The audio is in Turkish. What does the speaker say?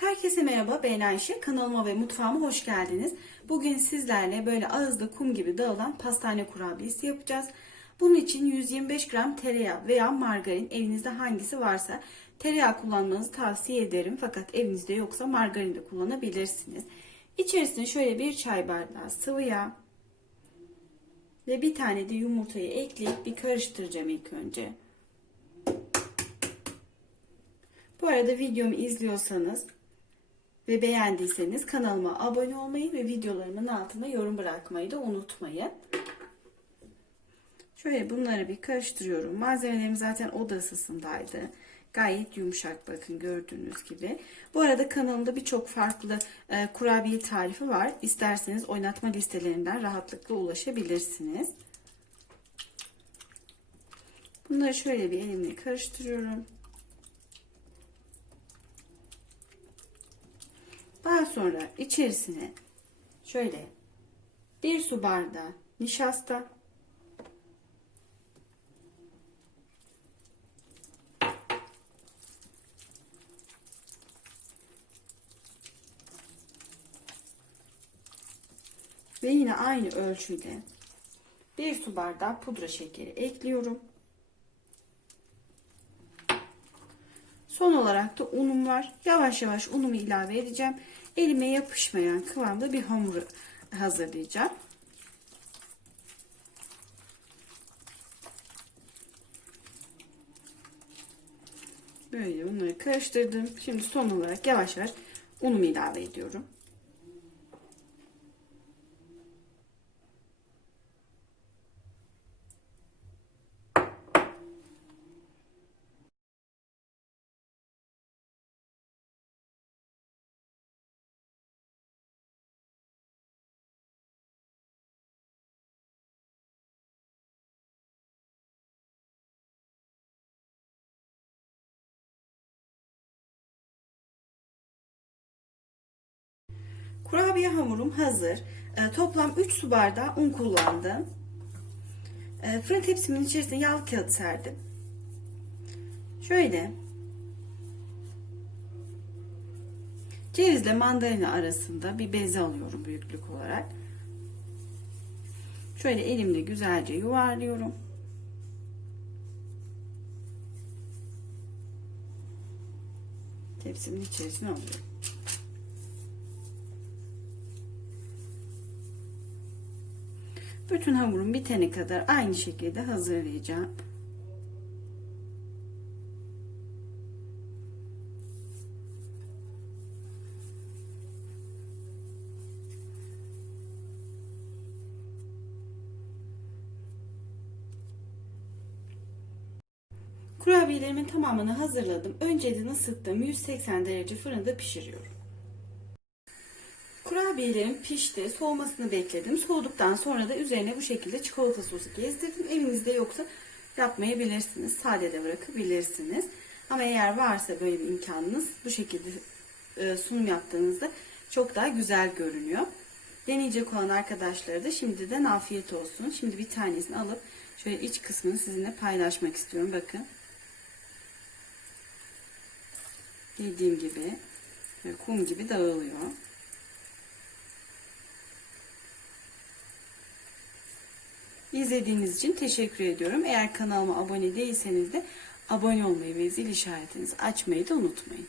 Herkese merhaba ben Ayşe. Kanalıma ve mutfağıma hoş geldiniz. Bugün sizlerle böyle ağızda kum gibi dağılan pastane kurabiyesi yapacağız. Bunun için 125 gram tereyağı veya margarin evinizde hangisi varsa tereyağı kullanmanızı tavsiye ederim. Fakat evinizde yoksa margarin de kullanabilirsiniz. İçerisine şöyle bir çay bardağı sıvı yağ ve bir tane de yumurtayı ekleyip bir karıştıracağım ilk önce. Bu arada videomu izliyorsanız ve beğendiyseniz kanalıma abone olmayı ve videolarımın altına yorum bırakmayı da unutmayın. Şöyle bunları bir karıştırıyorum. Malzemelerim zaten oda ısısındaydı. Gayet yumuşak bakın gördüğünüz gibi. Bu arada kanalımda birçok farklı e, kurabiye tarifi var. İsterseniz oynatma listelerinden rahatlıkla ulaşabilirsiniz. Bunları şöyle bir elimle karıştırıyorum. Daha sonra içerisine şöyle bir su bardağı nişasta ve yine aynı ölçüde bir su bardağı pudra şekeri ekliyorum. Son olarak da unum var. Yavaş yavaş unumu ilave edeceğim. Elime yapışmayan kıvamda bir hamur hazırlayacağım. Böyle bunları karıştırdım. Şimdi son olarak yavaş yavaş unumu ilave ediyorum. Kurabiye hamurum hazır. E, toplam 3 su bardağı un kullandım. E, fırın tepsimin içerisine yağlı kağıt serdim. Şöyle cevizle mandalina arasında bir beze alıyorum büyüklük olarak. Şöyle elimle güzelce yuvarlıyorum. Tepsimin içerisine alıyorum. Bütün hamurum bitene kadar aynı şekilde hazırlayacağım. Kurabiyelerimin tamamını hazırladım. Önceden ısıttığım 180 derece fırında pişiriyorum. Kurabiyelerim pişti. Soğumasını bekledim. Soğuduktan sonra da üzerine bu şekilde çikolata sosu gezdirdim. Evinizde yoksa yapmayabilirsiniz. Sade de bırakabilirsiniz. Ama eğer varsa böyle bir imkanınız bu şekilde e, sunum yaptığınızda çok daha güzel görünüyor. Deneyecek olan arkadaşlara da şimdiden afiyet olsun. Şimdi bir tanesini alıp şöyle iç kısmını sizinle paylaşmak istiyorum. Bakın. Dediğim gibi kum gibi dağılıyor. İzlediğiniz için teşekkür ediyorum. Eğer kanalıma abone değilseniz de abone olmayı ve zil işaretinizi açmayı da unutmayın.